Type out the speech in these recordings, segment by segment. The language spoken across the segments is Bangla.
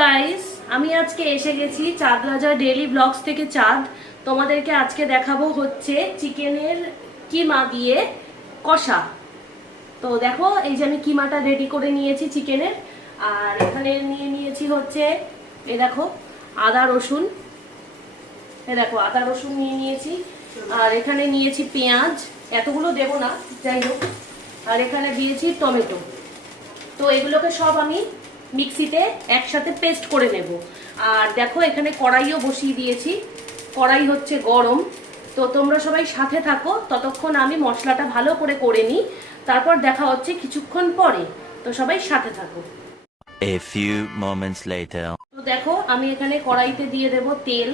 গাইস, আমি আজকে এসে গেছি চাঁদ রাজা ডেইলি ব্লগস থেকে। চাঁদ তোমাদেরকে আজকে দেখাবো হচ্ছে চিকেনের কিমা দিয়ে কষা। তো দেখো, এই যে আমি কিমাটা রেডি করে নিয়েছি চিকেনের। আর এখানে নিয়ে নিয়েছি হচ্ছে, এই দেখো, আদা রসুন। এই দেখো, আদা রসুন নিয়ে নিয়েছি। আর এখানে নিয়েছি পেঁয়াজ, এতগুলো দেবো না, যাই হোক। আর এখানে দিয়েছি টমেটো। তো এগুলোকে সব আমি মিক্সিতে একসাথে পেস্ট করে নেব। আর দেখো, এখানে কড়াইও বসিয়ে দিয়েছি, কড়াই হচ্ছে গরম। তো তোমরা সবাই সাথে থাকো, ততক্ষণ আমি মশলাটা ভালো করে নিই, তারপর দেখা হচ্ছে কিছুক্ষণ পরে। তো সবাই সাথে থাকো। A few moments later. তো দেখো, আমি এখানে কড়াইতে দিয়ে দেব তেল,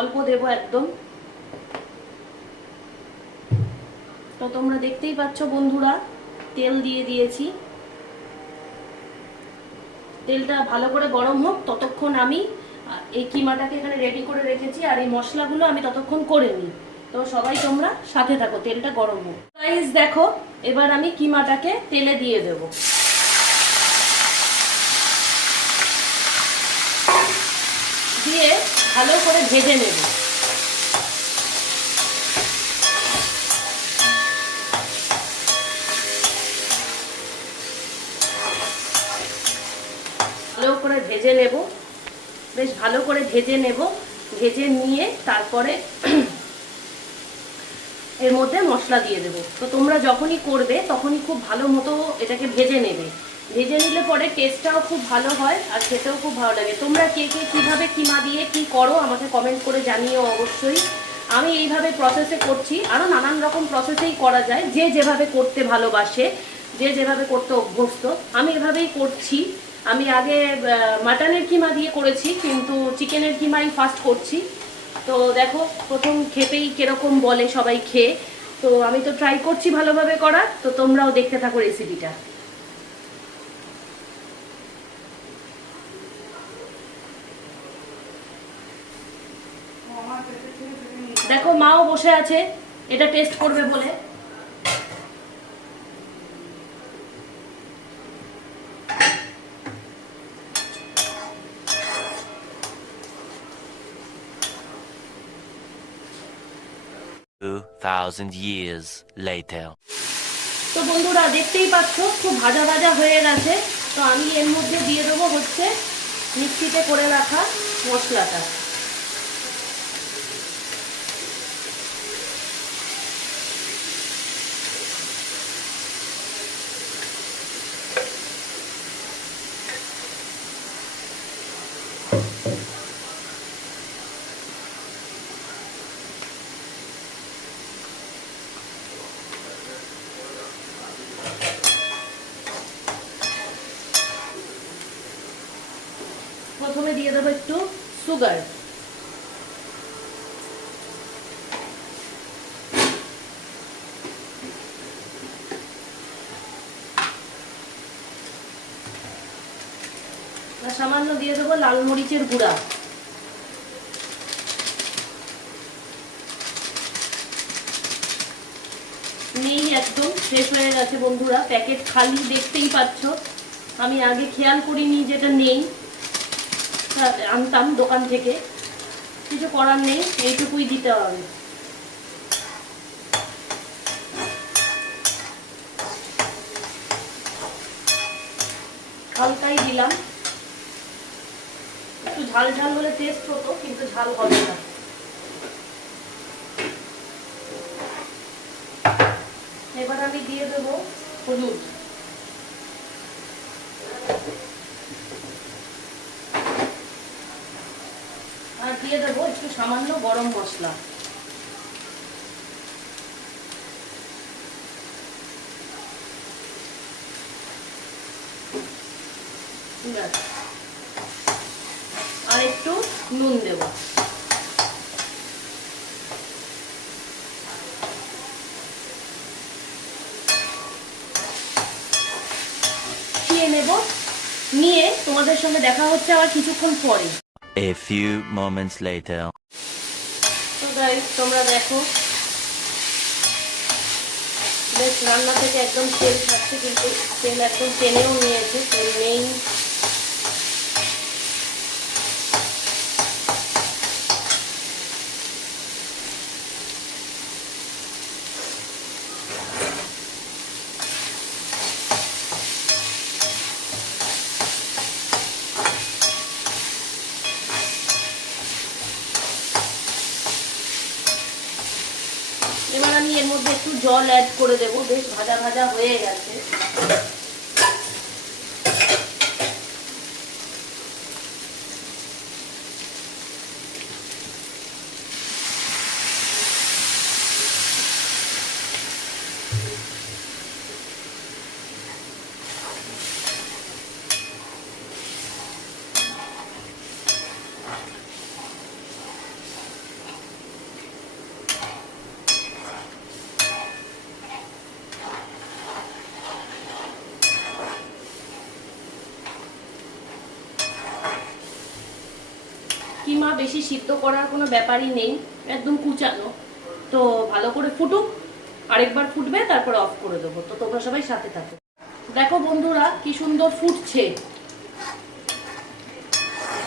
অল্প দেব একদম। তো তোমরা দেখতেই পাচ্ছ বন্ধুরা, তেল দিয়ে দিয়েছি। তেলটা ভালো করে গরম হোক, ততক্ষণ আমি এই কিমাটাকে এখানে রেডি করে রেখেছি, আর এই মশলাগুলো আমি ততক্ষণ করে নিই। তো সবাই তোমরা সাথে থাকো, তেলটা গরম হোক। গাইস দেখো, এবার আমি কিমাটাকে তেলে দিয়ে দেব। দিয়ে ভালো করে ভেজে নেব। ভালো করে ভেজে নেব, বেশ ভালো করে ভেজে নেব। ভেজে নিয়ে তারপরে এর মধ্যে মশলা দিয়ে দেবো। তো তোমরা যখনই করবে তখনই খুব ভালো মতো এটাকে ভেজে নেবে। ভেজে নিলে পরে টেস্টটাও খুব ভালো হয়, আর খেতেও খুব ভালো লাগে। তোমরা কে কে কীভাবে কিমা দিয়ে কি করো আমাকে কমেন্ট করে জানিও অবশ্যই। আমি এইভাবে প্রসেসে করছি, আরও নানান রকম প্রসেসেই করা যায়, যে যেভাবে করতে ভালোবাসে, যে যেভাবে করতে অভ্যস্ত। আমি এভাবেই করছি। আমি আগে মাটনের কিমা দিয়ে করেছি, কিন্তু চিকেনের কিমাই ফার্স্ট করছি। তো দেখো, প্রথম খেতেই কিরকম বলে সবাই খেয়ে। তো আমি তো ট্রাই করছি ভালোভাবে করার, তো তোমরাও দেখতে থাকো রেসিপিটা। দেখো, মাও বসে আছে এটা টেস্ট করবে বলে। 2000 years later. তো বন্ধুরা দেখতেই পাচ্ছ, খুব ভাজা ভাজা হয়ে গেছে। তো আমি এর মধ্যে দিয়ে দেবো হচ্ছে মিক্সিতে করে রাখা মশলাটা। প্রথমে দিয়ে দেবো একটু সুগার। সামান্য দিয়ে দেবো লাল মরিচের গুঁড়া। নেই, একদম শেষ হয়ে গেছে বন্ধুরা, প্যাকেট খালি দেখতেই পাচ্ছ। আমি আগে খেয়াল করিনি যেটা নেই, আনতাম দোকান থেকে। কিছু করার নেই, এইটুকুই দিতে হবে। হালকাই দিলাম, একটু ঝাল ঝাল হলে টেস্ট হতো, কিন্তু ঝাল হবে না। এবার আমি দিয়ে দেবো হলুদ। আর দিয়ে দেবো একটু সামান্য গরম মশলা। আর একটু নুন দেব। নেব, নিয়ে তোমাদের সঙ্গে দেখা হচ্ছে আবার কিছুক্ষণ পরে। A few moments later. তো গাইস তোমরা দেখো, বেশ রান্না থেকে একদম তেল ছাড়ছে, কিন্তু তেল একদম টেনেও নিয়েছে, তেল নেই। এবার আমি এর মধ্যে একটু জল অ্যাড করে দেবো। বেশ ভাজা ভাজা হয়ে গেছে। কিমা বেশি সিদ্ধ করার কোনো ব্যাপারই নেই, একদম কুচানো। তো ভালো করে ফুটুক, আরেকবার ফুটবে, তারপর অফ করে দেবো। তো তোমরা সবাই সাথে থাকো। দেখো বন্ধুরা, কি সুন্দর ফুটছে,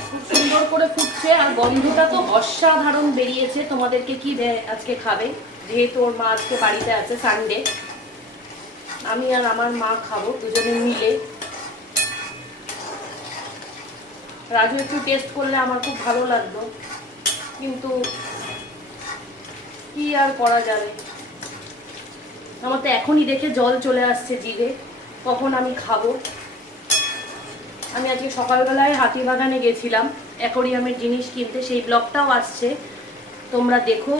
খুব সুন্দর করে ফুটছে, আর গন্ধটা তো অসাধারণ বেরিয়েছে। তোমাদেরকে কি আজকে খাবে, যেহেতু ওর মা আজকে বাড়িতে আছে, সানডে, আমি আর আমার মা খাবো দুজনে মিলে। রাজু একটু টেস্ট করলে আমার খুব ভালো লাগতো, কিন্তু কি আর করা যাবে। আমার তো এখনই দেখে জল চলে আসছে জিভে, কখন আমি খাবো। আমি আজকে সকালবেলায় হাতিবাগানে গেছিলাম অ্যাকোরিয়ামের জিনিস কিনতে, সেই ব্লগটাও আসছে, তোমরা দেখো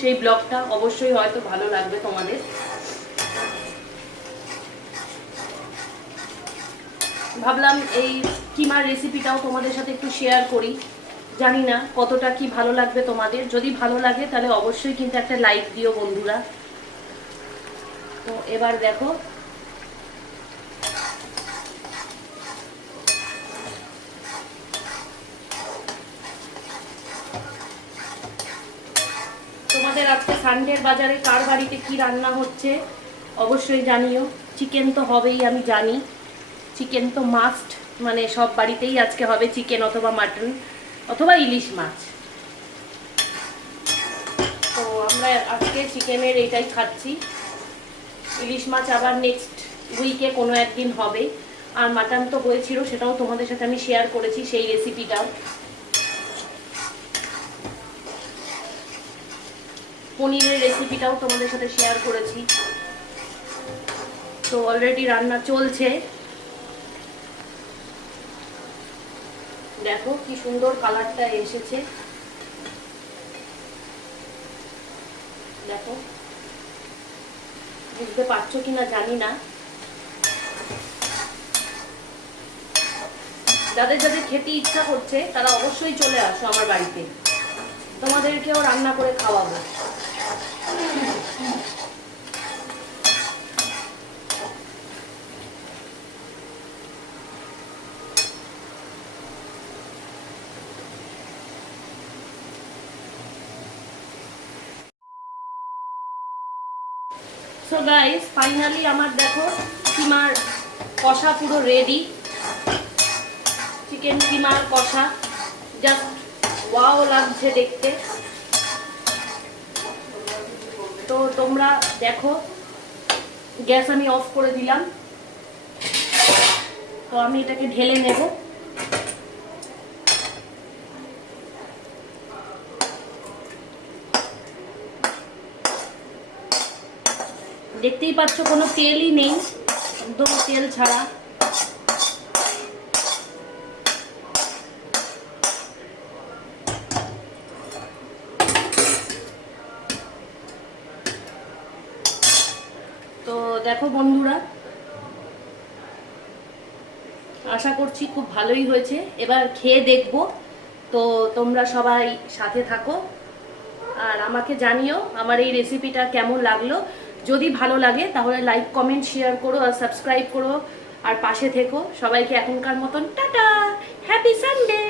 সেই ব্লগটা, অবশ্যই হয়তো ভালো লাগবে তোমাদের। ভাবলাম এই কিমার রেসিপিটাও তোমাদের সাথে একটু শেয়ার করি। জানি না কতটা কি ভালো লাগবে তোমাদের। যদি ভালো লাগে তাহলে অবশ্যই কিন্তু একটা লাইক দিও বন্ধুরা। তো এবার দেখো, তোমাদের আজকে সানডের বাজারে কার বাড়িতে কি রান্না হচ্ছে অবশ্যই জানিও। চিকেন তো হবেই, আমি জানি, চিকেন তো মাস্ট, মানে সব বাড়িতেই আজকে হবে চিকেন অথবা মাটন অথবা ইলিশ মাছ। তো আমরা আজকে চিকেনের এটাই খাচ্ছি। ইলিশ মাছ আবার নেক্সট উইকে কোনো একদিন হবে। আর মাটন তো হয়েছিল, সেটাও তোমাদের সাথে আমি শেয়ার করেছি, সেই রেসিপিটাও। পনিরের রেসিপিটাও তোমাদের সাথে শেয়ার করেছি। তো অলরেডি রান্না চলছে। দেখো কি সুন্দর কালারটা এসেছে, দেখো, বুঝতে পারছো কিনা জানি না। যাদের যাদের খেতে ইচ্ছা করছে তারা অবশ্যই চলে আসো আমার বাড়িতে, তোমাদেরকেও রান্না করে খাওয়াবো। সো গাইস, ফাইনালি আমার দেখো কিমার কষা পুরো রেডি। চিকেন কিমার কষা জাস্ট ওয়াও লাগছে দেখতে। তো তোমরা দেখো, গ্যাস আমি অফ করে দিলাম। তো আমি এটাকে ঢেলে নেব। দেখতেই পাচ্ছ কোনো তেলই নেই, একদম তেল ছাড়া। তো দেখো বন্ধুরা, আশা করছি খুব ভালোই হয়েছে। এবার খেয়ে দেখবো। তো তোমরা সবাই সাথে থাকো আর আমাকে জানিও আমার এই রেসিপিটা কেমন লাগলো। যদি ভালো লাগে তাহলে লাইক, কমেন্ট, শেয়ার করো আর সাবস্ক্রাইব করো আর পাশে থেকো। সবাইকে এখনকার মতন টাটা, হ্যাপি সানডে।